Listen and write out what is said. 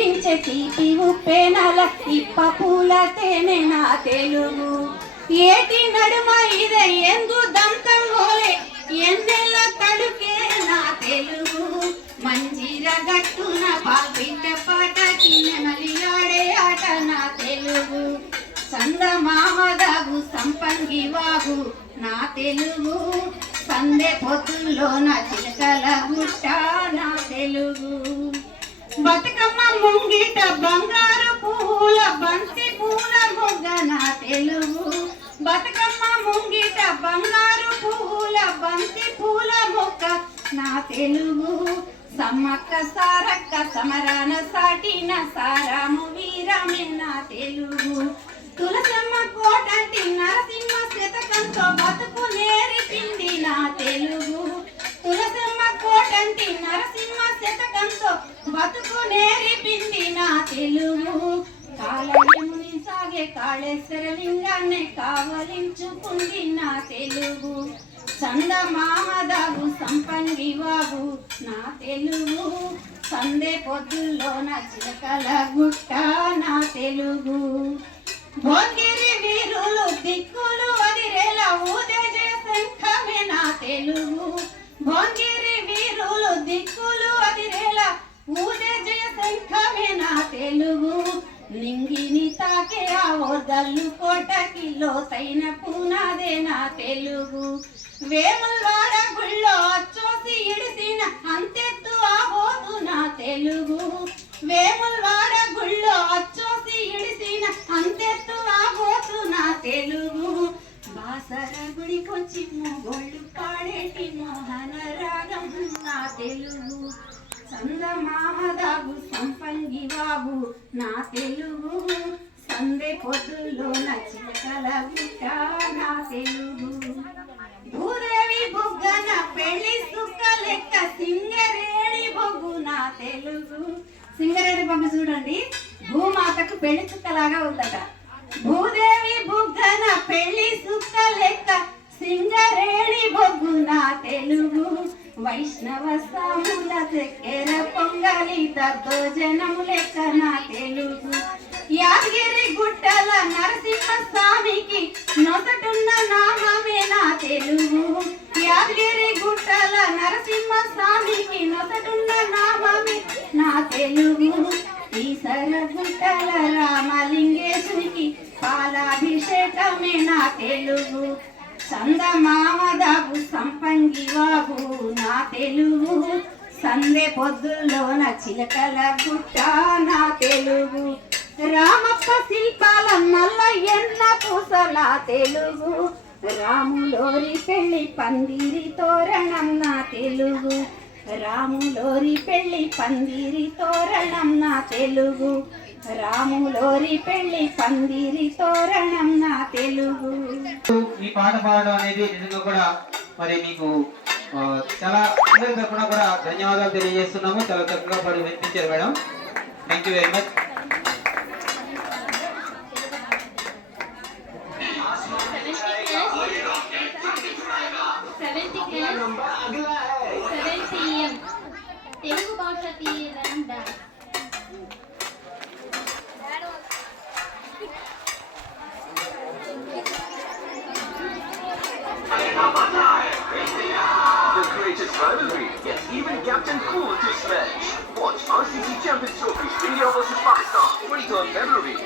ఊరించే తీపి ఉప్పెనల ఇప్ప పూల తేనె నా తెలుగు. ఏటి నడుమ ఇదే ఎందు దంతం ఓలే ఎన్నెల తడుకే నా తెలుగు. మంజీర గట్టున పాల్పిట్ట పాట కిన్నెమలి ఆడే ఆట నా తెలుగు. చందమామదాగు సంపంగి వాగు నా తెలుగు. సందె పొద్దుల్లో నా చిలకల గుట్ట నా తెలుగు. బతుకమ్మ ముంగిట బంగారు పూల బంతి పూల మొగ్గ నా తెలుగు. బతుకమ్మ ముంగిట బంగారు పూల బంతి పూల మొగ్గ నా తెలుగు. సమ్మక్క సారక్క సమరాన సాటిన సారాము వీరమే నా తెలుగు. తులసమ్మ కోటంటి నరసింహ శతకంతో బతుకు నేర్పింది నా తెలుగు. తులసమ్మ కోటంటి నరసింహ శతకంతో బతుకు నేర్పింది నా తెలుగు. కాలయముని సాగే కాళేశ్వర లింగాన్ని కావలించుకుంది నా తెలుగు. చందమామదాగు సంపంగి వాగు నా తెలుగు. సందే పొద్దుల్లో నా చిలకల గుట్ట నా తెలుగు. భోగిరి వీరులు దిక్కులు అదిరేలా ఊదే శంఖమే నా తెలుగు. భోగిరి వీరులు దిక్కులు అదిరేలా ఊదే శంఖమే నా తెలుగు. నింగిని తాకే ఆ ఓర్గల్లు కోటకి లోతైన పునాదే నా తెలుగు. వేములవాడ గుళ్ళో అచ్చోసి ఇడిసిన అంతెత్తు ఆ బోధు నా తెలుగు. వేములవాడ గుళ్ళో అచ్చోసి ఇడిసిన అంతెత్తు ఆ బోధు నా తెలుగు. బాసర గుడికొచ్చి మొగోళ్ళు పాడేటి మోహన రాగం నా తెలుగు. చందమామదాగు సంపంగి వాగు నా తెలుగు. సందె పొద్దుల్లో నా చిలకల గుట్ట నా తెలుగు. భూదేవి బుగ్గన పెళ్లి సుక్క లెక్క సింగరేణి బొగ్గు నా తెలుగు. సింగరేణి బొమ్మ చూడండి, భూమాతకు పెళ్లి చుక్కలాగా ఉందట. భూదేవి బుగ్గన పెళ్లి సుక్క లెక్క సింగరేణి బొగ్గు నా తెలుగు. వైష్ణవ సాముల చక్కెర పొంగలి దద్దోజనము లెక్క నా తెలుగు. యాదగిరి గుట్టల నరసింహ స్వామికి నొసటున్న నామమే నా తెలుగు. యాదగిరి గుట్టల నరసింహ స్వామికి నొసటున్న నామమే నా తెలుగు. ఈసర గుట్టల రామలింగేశునికి పాలాభిషేకమే నా తెలుగు. చందమామదాగు సంపంగి వాగు నా తెలుగు. సందె పొద్దుల్లో నా చిలకల గుట్ట నా తెలుగు. రామప్ప శిల్పాల నల్ల ఎన్న పూస నా తెలుగు. రాములోరి పెళ్లి పందిరి తోరణం నా తెలుగు. రాములోరి పెళ్లి పందిరి తోరణం నా తెలుగు. రాములోరి పెళ్లి పందిరి తోరణం నా తెలుగు. ఈ పాట పాడడం అనేది నిజంగా కూడా మరి మీకు చాలా అందరి తరఫున కూడా ధన్యవాదాలు తెలియజేస్తున్నాము. చాలా చక్కగా పాడి వినిపించారు madam. Thank you very much. Telugu భాష తీయదండ. The greatest rivalry gets even Captain Cool to smash. Watch RCC Champions Trophy India vs Pakistan 23rd February.